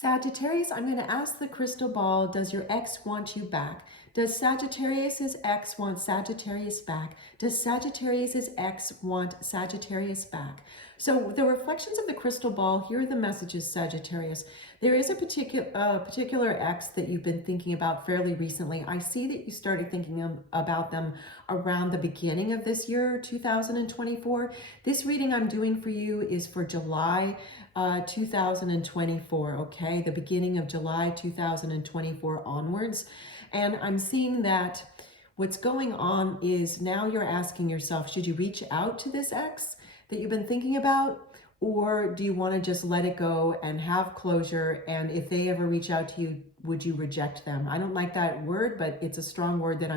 Sagittarius, I'm going to ask the crystal ball, does your ex want you back? Does Sagittarius's ex want Sagittarius back? Does Sagittarius's ex want Sagittarius back? So the reflections of the crystal ball, here are the messages, Sagittarius. There is a particular ex that you've been thinking about fairly recently. I see that you started thinking about them around the beginning of this year, 2024. This reading I'm doing for you is for July 2024, okay? The beginning of July 2024 onwards. And I'm seeing that what's going on is now you're asking yourself, should you reach out to this ex that you've been thinking about? Or do you want to just let it go and have closure? And if they ever reach out to you, would you reject them? I don't like that word, but it's a strong word that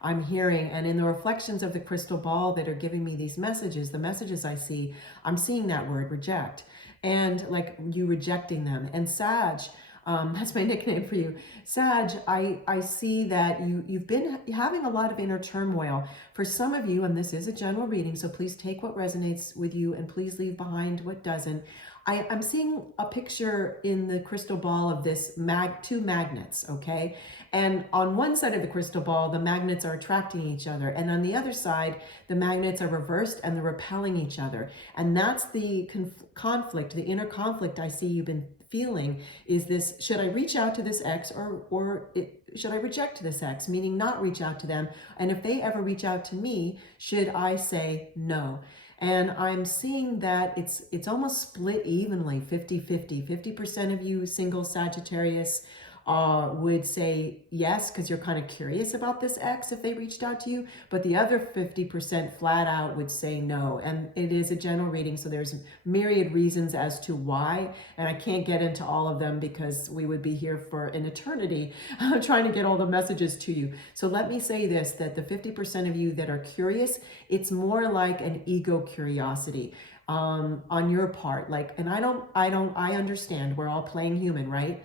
I'm hearing. And in the reflections of the crystal ball that are giving me these messages, the messages I see, I'm seeing that word reject. And like you rejecting them. And Sag, that's my nickname for you. Sag, I see that you've been having a lot of inner turmoil. For some of you, and this is a general reading, so please take what resonates with you and please leave behind what doesn't. I'm seeing a picture in the crystal ball of this two magnets, okay? And on one side of the crystal ball, the magnets are attracting each other. And on the other side, the magnets are reversed and they're repelling each other. And that's the conflict, the inner conflict I see you've been feeling is this, should I reach out to this ex or should I reject this ex, meaning not reach out to them? And if they ever reach out to me, should I say no? And I'm seeing that it's almost split evenly, 50-50. 50% of you single Sagittarius would say yes, because you're kind of curious about this ex if they reached out to you. But the other 50% flat out would say no. And it is a general reading, so there's myriad reasons as to why. And I can't get into all of them because we would be here for an eternity trying to get all the messages to you. So let me say this, that the 50% of you that are curious, it's more like an ego curiosity on your part. Like, and I understand we're all playing human, right?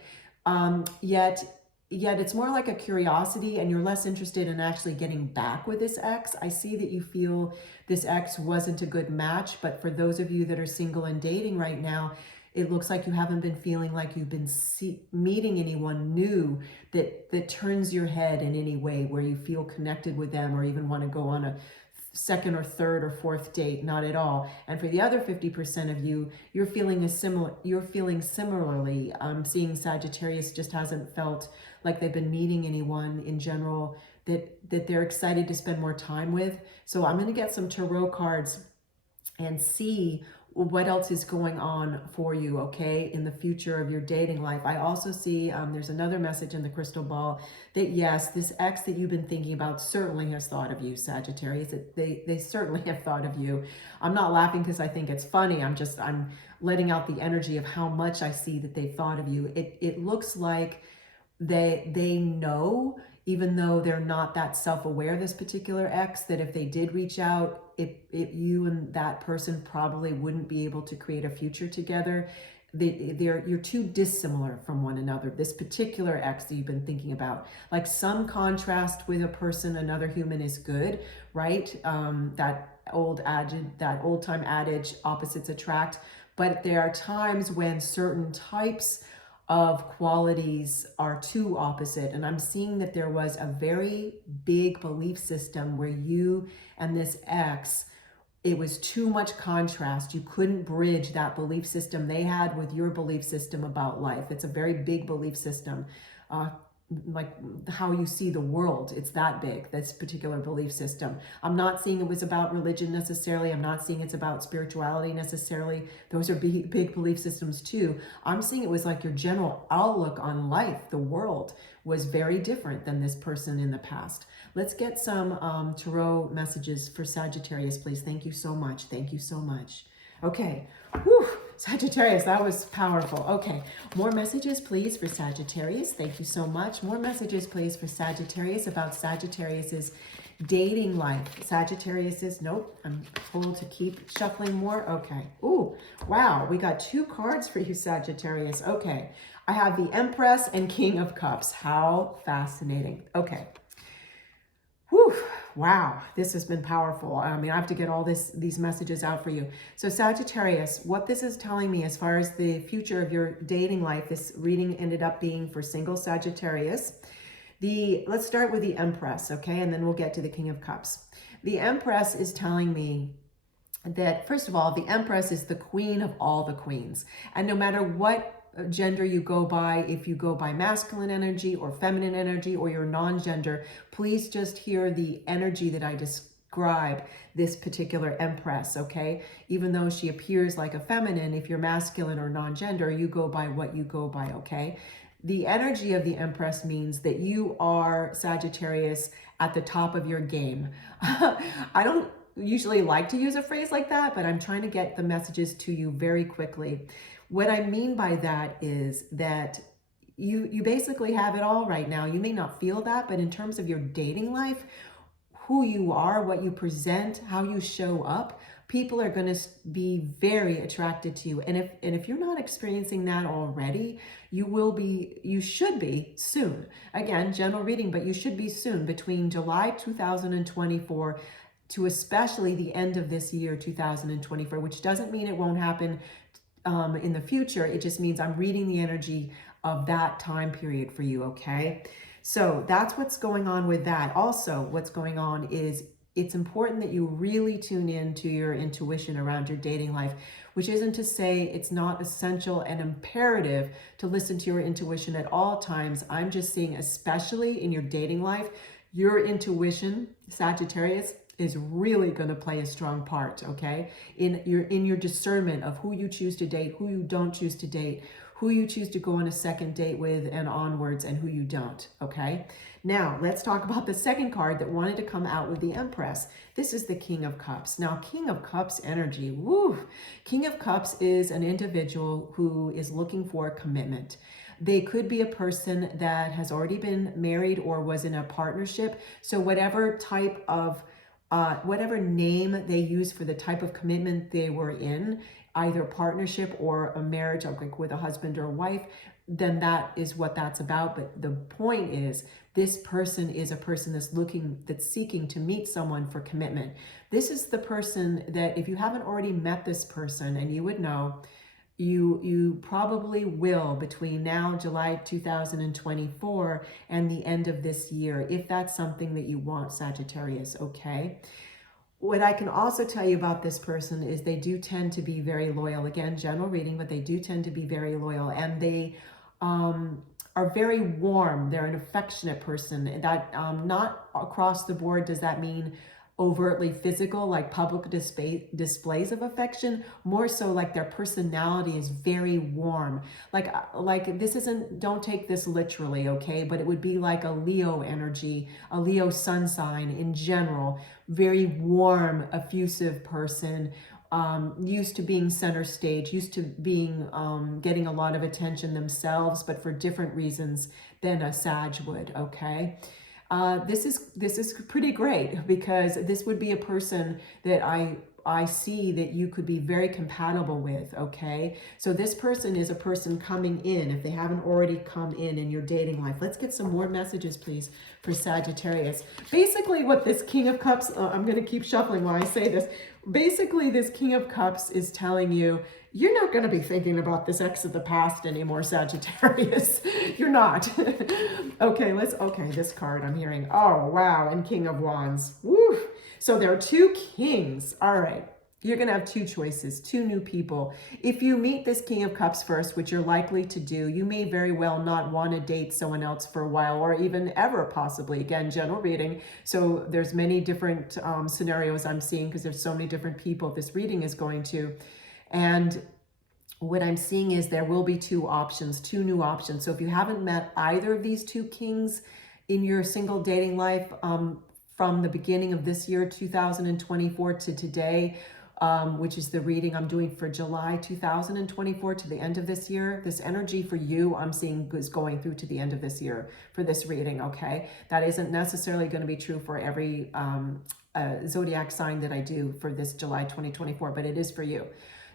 Yet it's more like a curiosity and you're less interested in actually getting back with this ex. I see that you feel this ex wasn't a good match, but for those of you that are single and dating right now, it looks like you haven't been feeling like you've been meeting anyone new that turns your head in any way where you feel connected with them or even want to go on a second or third or fourth date, not at all. And for the other 50% of you, you're feeling similarly. Seeing Sagittarius just hasn't felt like they've been meeting anyone in general that they're excited to spend more time with. So I'm going to get some tarot cards and see what else is going on for you, okay, in the future of your dating life. I also see there's another message in the crystal ball that yes, this ex that you've been thinking about certainly has thought of you, Sagittarius. They certainly have thought of you. I'm not laughing because I think it's funny. I'm letting out the energy of how much I see that they thought of you. It looks like they know, even though they're not that self-aware, this particular ex, that if they did reach out, you and that person probably wouldn't be able to create a future together. You're too dissimilar from one another. This particular ex that you've been thinking about, like some contrast with a person, another human is good, right? That old time adage, opposites attract. But there are times when certain types of qualities are too opposite. And I'm seeing that there was a very big belief system where you and this ex, it was too much contrast. You couldn't bridge that belief system they had with your belief system about life. It's a very big belief system. Like how you see the world, it's that big, this particular belief system. I'm not seeing it was about religion necessarily. I'm not seeing it's about spirituality necessarily. Those are big belief systems too. I'm seeing it was like your general outlook on life, the world, was very different than this person in the past. Let's get some tarot messages for Sagittarius, please. Thank you so much. Thank you so much. Okay. Whew. Sagittarius, that was powerful. Okay, more messages, please, for Sagittarius. Thank you so much. More messages, please, for Sagittarius about Sagittarius's dating life. Sagittarius's, nope, I'm told to keep shuffling more. Okay. Ooh, wow, we got two cards for you, Sagittarius. Okay, I have the Empress and King of Cups. How fascinating. Okay. Whew. Wow, this has been powerful. I mean, I have to get all these messages out for you. So Sagittarius, what this is telling me as far as the future of your dating life, this reading ended up being for single Sagittarius. Let's start with the Empress, okay? And then we'll get to the King of Cups. The Empress is telling me that, first of all, the Empress is the queen of all the queens. And no matter what gender you go by, if you go by masculine energy or feminine energy or your non-gender, please just hear the energy that I describe this particular Empress, okay? Even though she appears like a feminine, if you're masculine or non-gender, you go by what you go by, okay? The energy of the Empress means that you are, Sagittarius, at the top of your game. I don't usually like to use a phrase like that, but I'm trying to get the messages to you very quickly. What I mean by that is that you basically have it all right now. You may not feel that, but in terms of your dating life, who you are, what you present, how you show up, people are going to be very attracted to you. And if you're not experiencing that already, you should be soon. Again, general reading, but you should be soon, between July 2024 to especially the end of this year, 2024, which doesn't mean it won't happen in the future. It just means I'm reading the energy of that time period for you, okay? So that's what's going on with that. Also, what's going on is it's important that you really tune in to your intuition around your dating life, which isn't to say it's not essential and imperative to listen to your intuition at all times. I'm just saying, especially in your dating life, your intuition, Sagittarius, is really going to play a strong part, okay? In your discernment of who you choose to date, who you don't choose to date, who you choose to go on a second date with and onwards, and who you don't, okay? Now, let's talk about the second card that wanted to come out with the Empress. This is the King of Cups. Now, King of Cups energy, woo! King of Cups is an individual who is looking for commitment. They could be a person that has already been married or was in a partnership. So whatever type of whatever name they use for the type of commitment they were in, either partnership or a marriage, like with a husband or a wife, then that is what that's about. But the point is, this person is a person that's seeking to meet someone for commitment. This is the person that, if you haven't already met this person, and you would know, you probably will between now, July 2024, and the end of this year, if that's something that you want, Sagittarius, okay? What I can also tell you about this person is they do tend to be very loyal. Again, general reading, but they do tend to be very loyal, and they are very warm. They're an affectionate person. That not across the board does that mean overtly physical, like public displays of affection, more so like their personality is very warm. Like this isn't, don't take this literally, okay? But it would be like a Leo energy, a Leo sun sign in general, very warm, effusive person, used to being center stage, used to being getting a lot of attention themselves, but for different reasons than a Sag would, okay? This is pretty great, because this would be a person that I see that you could be very compatible with, okay? So this person is a person coming in, if they haven't already come in your dating life. Let's get some more messages, please, for Sagittarius. Basically, what this King of Cups, I'm going to keep shuffling while I say this. Basically, this King of Cups is telling you, you're not going to be thinking about this ex of the past anymore, Sagittarius. You're not. Okay, this card I'm hearing. Oh, wow, and King of Wands. Woo! So there are two kings. All right. You're going to have two choices, two new people. If you meet this King of Cups first, which you're likely to do, you may very well not want to date someone else for a while, or even ever possibly. Again, general reading. So there's many different scenarios I'm seeing, because there's so many different people this reading is going to. And what I'm seeing is there will be two options, two new options. So if you haven't met either of these two kings in your single dating life from the beginning of this year, 2024 to today, which is the reading I'm doing for July 2024 to the end of this year. This energy for you, I'm seeing, is going through to the end of this year for this reading, okay? That isn't necessarily going to be true for every Zodiac sign that I do for this July 2024, but it is for you.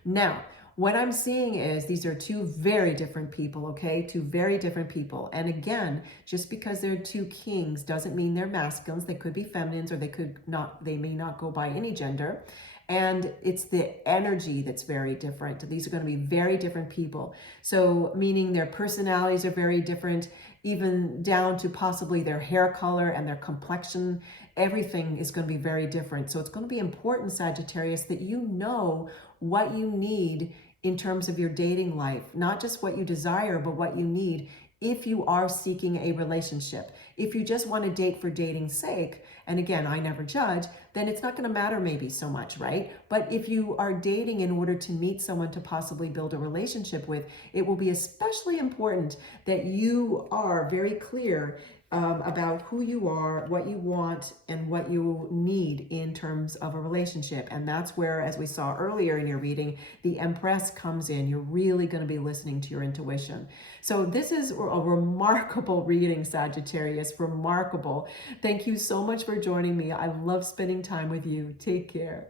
Now, What I'm seeing is these are two very different people, okay? Two very different people. And again, just because they're two kings doesn't mean they're masculines. They could be feminines, or they may not go by any gender. And it's the energy that's very different. These are going to be very different people. So meaning their personalities are very different, even down to possibly their hair color and their complexion. Everything is going to be very different. So it's going to be important, Sagittarius, that you know what you need in terms of your dating life, not just what you desire, but what you need if you are seeking a relationship. If you just want to date for dating's sake, and again, I never judge, then it's not going to matter maybe so much, right? But if you are dating in order to meet someone to possibly build a relationship with, it will be especially important that you are very clear about who you are, what you want, and what you need in terms of a relationship. And that's where, as we saw earlier in your reading, the Empress comes in. You're really going to be listening to your intuition. So this is a remarkable reading, Sagittarius, remarkable. Thank you so much for joining me. I love spending time with you. Take care.